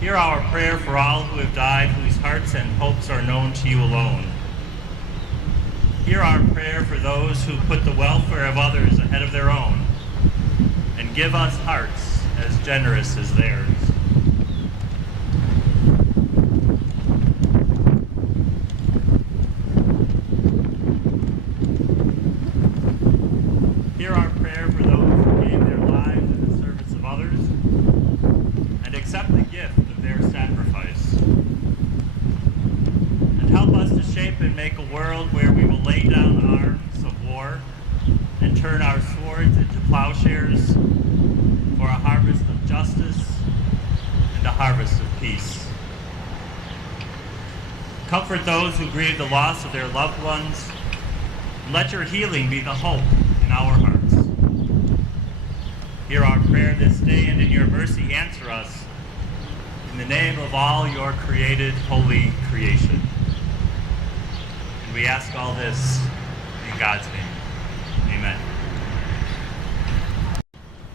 Hear our prayer for all who have died, whose hearts and hopes are known to you alone. Hear our prayer for those who put the welfare of others ahead of their own, and give us hearts as generous as theirs. Hear our prayer for those who gave their lives in the service of others, and accept the gift of their sacrifice. And help us to shape and make a world where we will lay down arms of war and turn our swords into plowshares for a harvest of justice and a harvest of peace. Comfort those who grieve the loss of their loved ones, and let your healing be the hope in our hearts. Hear our prayer this day, and in your mercy answer us, in the name of all your created holy creation. And we ask all this in God's name. Amen.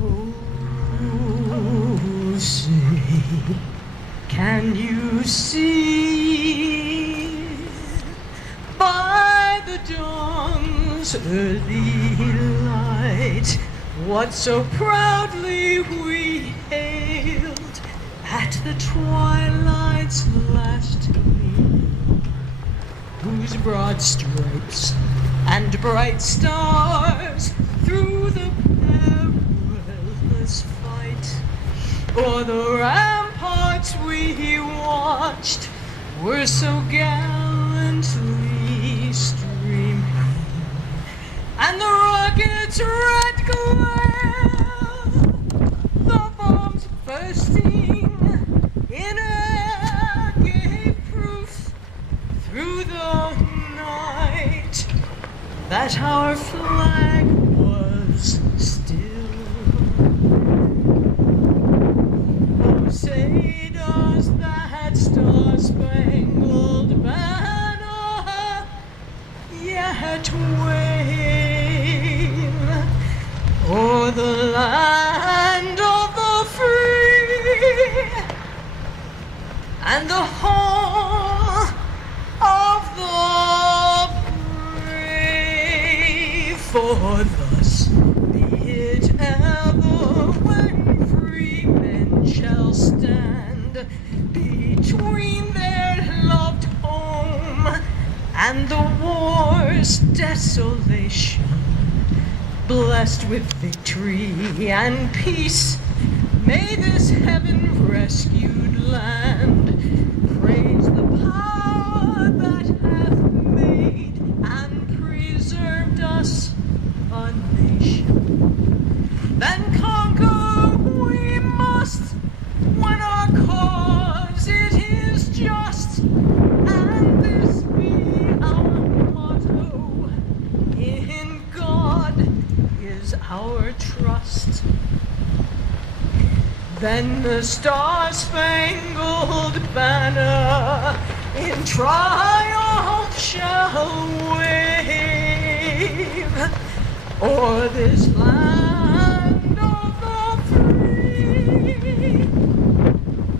Oh, say, can you see by the dawn's early light what so proudly we hailed at the twilight's last gleam, whose broad stripes and bright stars through the perilous fight o'er the ramparts we watched were so gallantly streaming, and the rocket's red glare, the bombs bursting in air, gave proof through the night that our flag was still. Oh, say does that star-spangled banner yet wave o'er the land of the free and the home of the brave? For thus be it ever when free men shall stand between their loved home and the war's desolation. Blessed with victory and peace, may this heaven-rescued land praise the power that hath made and preserved us a nation. Then conquer we must when our cause it is just, and this be our motto: in God is our trust. Then the star-spangled banner in triumph shall wave o'er this land of the free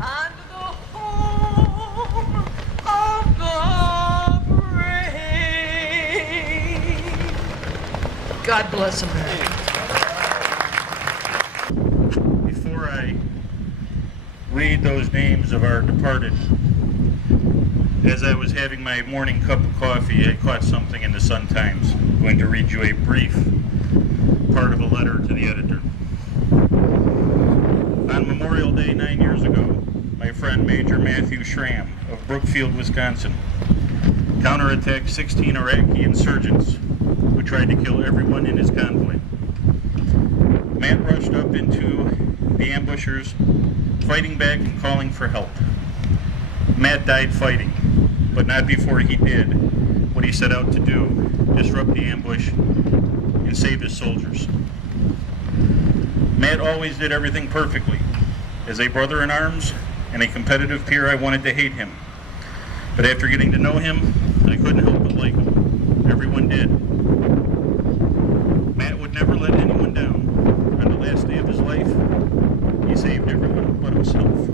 and the home of the brave. God bless America. Before I read those names of our departed, as I was having my morning cup of coffee, I caught something in the Sun-Times. I'm going to read you a brief part of a letter to the editor. On Memorial Day 9 years ago, my friend Major Matthew Schramm of Brookfield, Wisconsin, counterattacked 16 Iraqi insurgents who tried to kill everyone in his convoy. Matt rushed up into the ambushers, fighting back and calling for help. Matt died fighting, but not before he did what he set out to do: disrupt the ambush and save his soldiers. Matt always did everything perfectly. As a brother in arms and a competitive peer, I wanted to hate him. But after getting to know him, I couldn't help but like him. Everyone did. Matt would never let anyone down. On the last day of his life, he saved everyone but himself.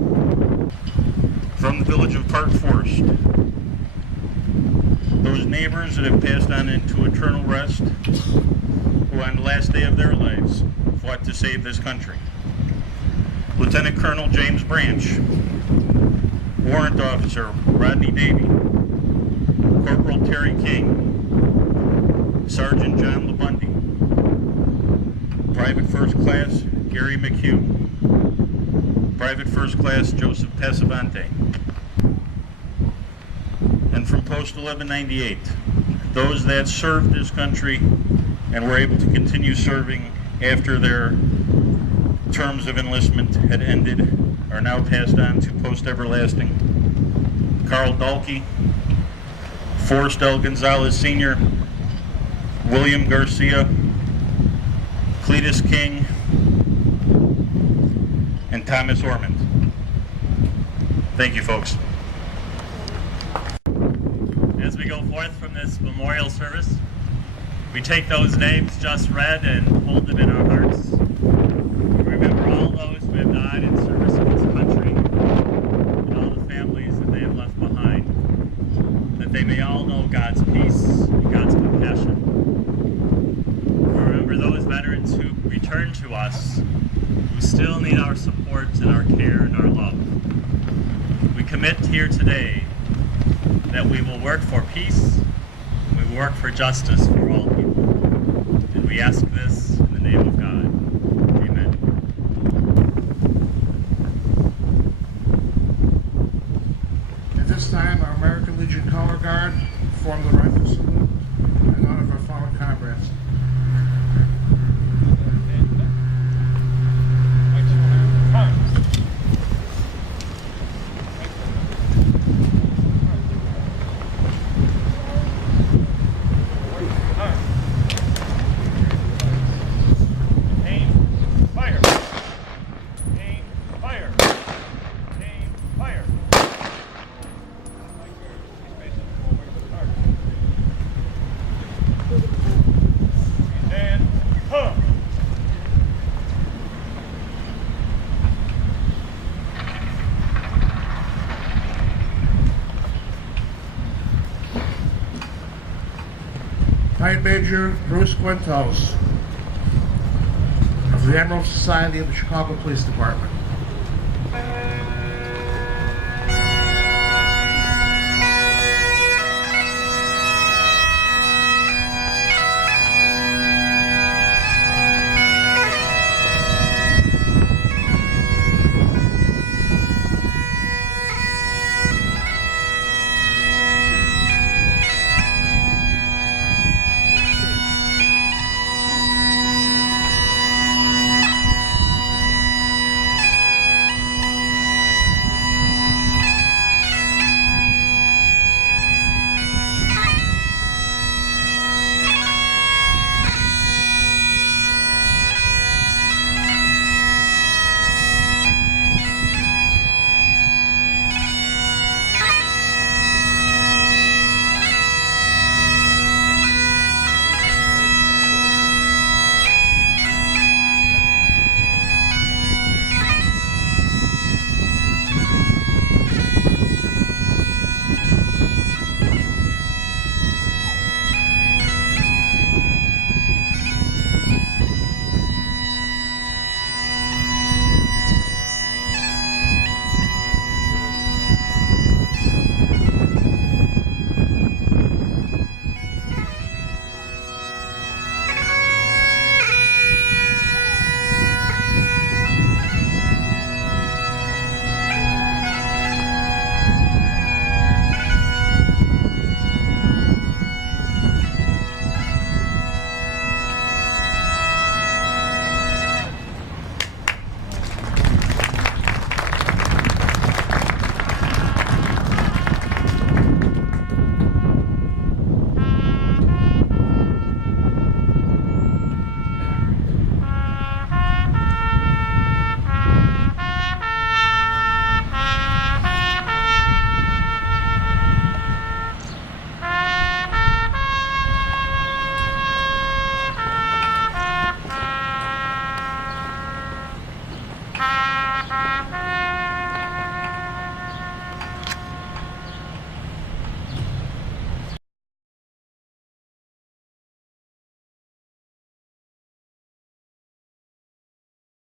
that have passed on into eternal rest, who on the last day of their lives fought to save this country. Lieutenant Colonel James Branch, Warrant Officer Rodney Davey, Corporal Terry King, Sergeant John LaBundy, Private First Class Gary McHugh, Private First Class Joseph Passavante, and from Post 1198, those that served this country and were able to continue serving after their terms of enlistment had ended are now passed on to Post Everlasting. Carl Dalkey, Forrest L. Gonzalez Sr., William Garcia, Cletus King, and Thomas Ormond. Thank you, folks. As we go forth from this memorial service, we take those names just read and hold them in our hearts. We remember all those who have died in service of this country and all the families that they have left behind, that they may all know God's peace and God's compassion. We remember those veterans who return to us, who still need our support and our care and our love. We commit here today that we will work for peace, we will work for justice for all people. And we ask this in the name of God. Amen. At this time, our American Legion Color Guard form the rifle salute in honor of our fallen comrades. Flight Major Bruce Quintos of the Emerald Society of the Chicago Police Department.